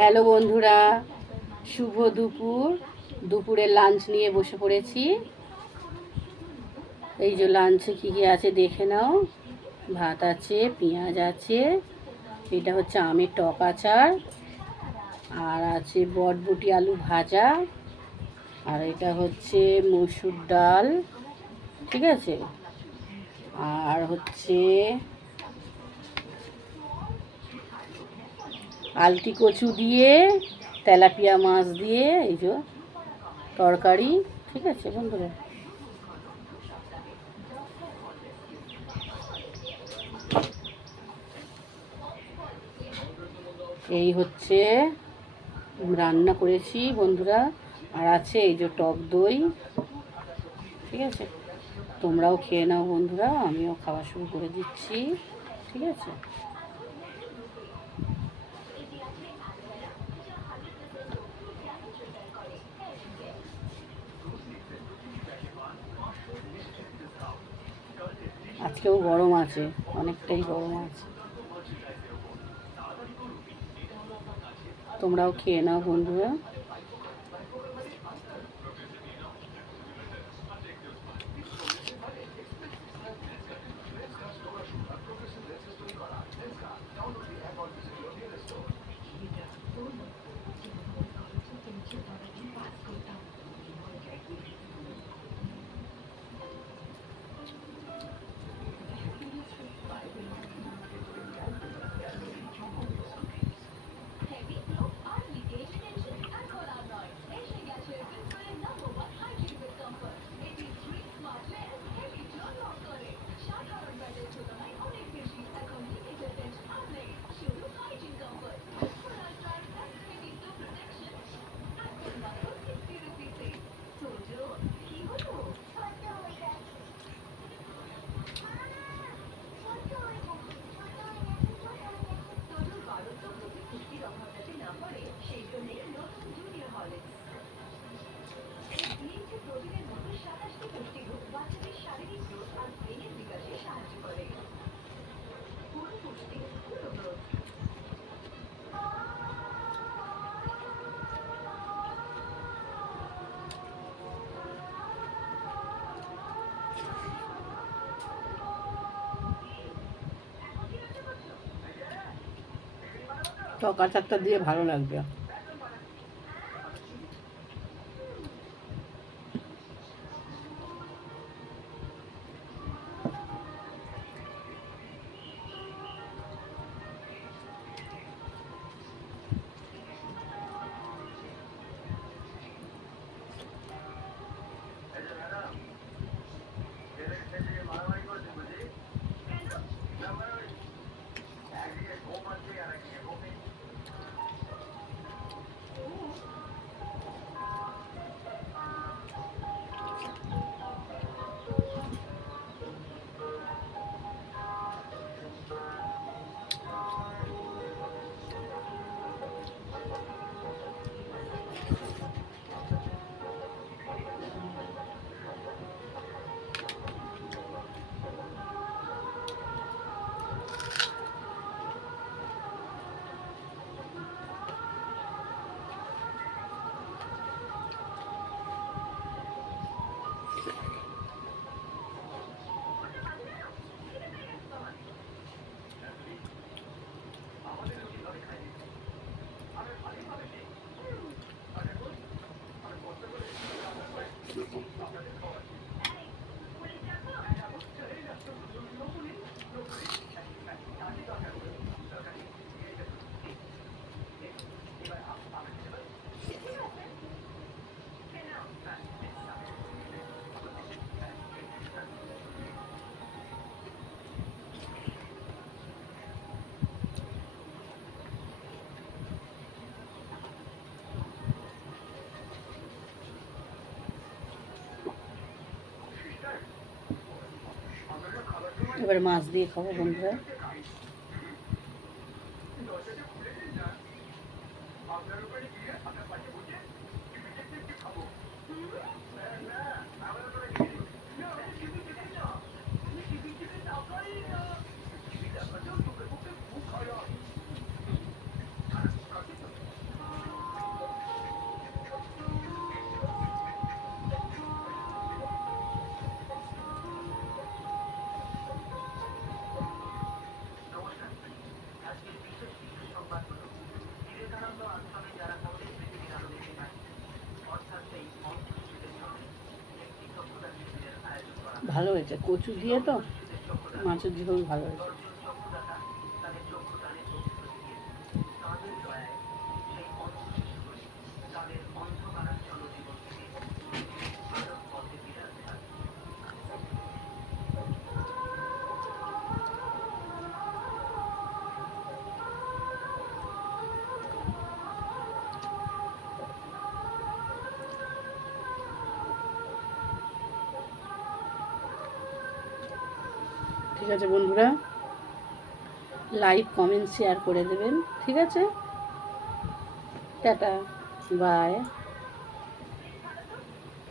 Hello বন্ধুরা, শুভ দুপুর। দুপুরের লাঞ্চ নিয়ে বসে পড়েছি। এই যে লাঞ্চে কী কী আছে দেখে নাও। ভাত আছে, পেঁয়াজ আছে, এটা হচ্ছে আমের টক আচার, আর আছে বটবটি আলু ভাজা, আর এটা হচ্ছে মসুর ডাল, ঠিক আছে, আর হচ্ছে আলতি কচু দিয়ে তেলাপিয়া মাছ দিয়ে এই যে তরকারি, ঠিক আছে বন্ধুরা। এই হচ্ছে রান্না করেছি বন্ধুরা। আর আছে এই যে টক দই, ঠিক আছে। তোমরাও খেয়ে নাও বন্ধুরা, আমিও খাওয়া শুরু করে দিচ্ছি, ঠিক আছে। আজকেও গরম আছে, অনেকটাই গরম আছে। তোমরাও খেয়ে নাও বন্ধুরা। টক আচারটা দিয়ে ভালো লাগবে। এবার মাছ দিয়ে খাবো বন্ধুরা। ভালো হয়েছে, কচু দিয়ে তো মাছের ঝোল ভালো হয়েছে। ঠিক আছে বন্ধুরা, লাইক কমেন্ট শেয়ার করে দেবেন। ঠিক আছে, টাটা, বাই।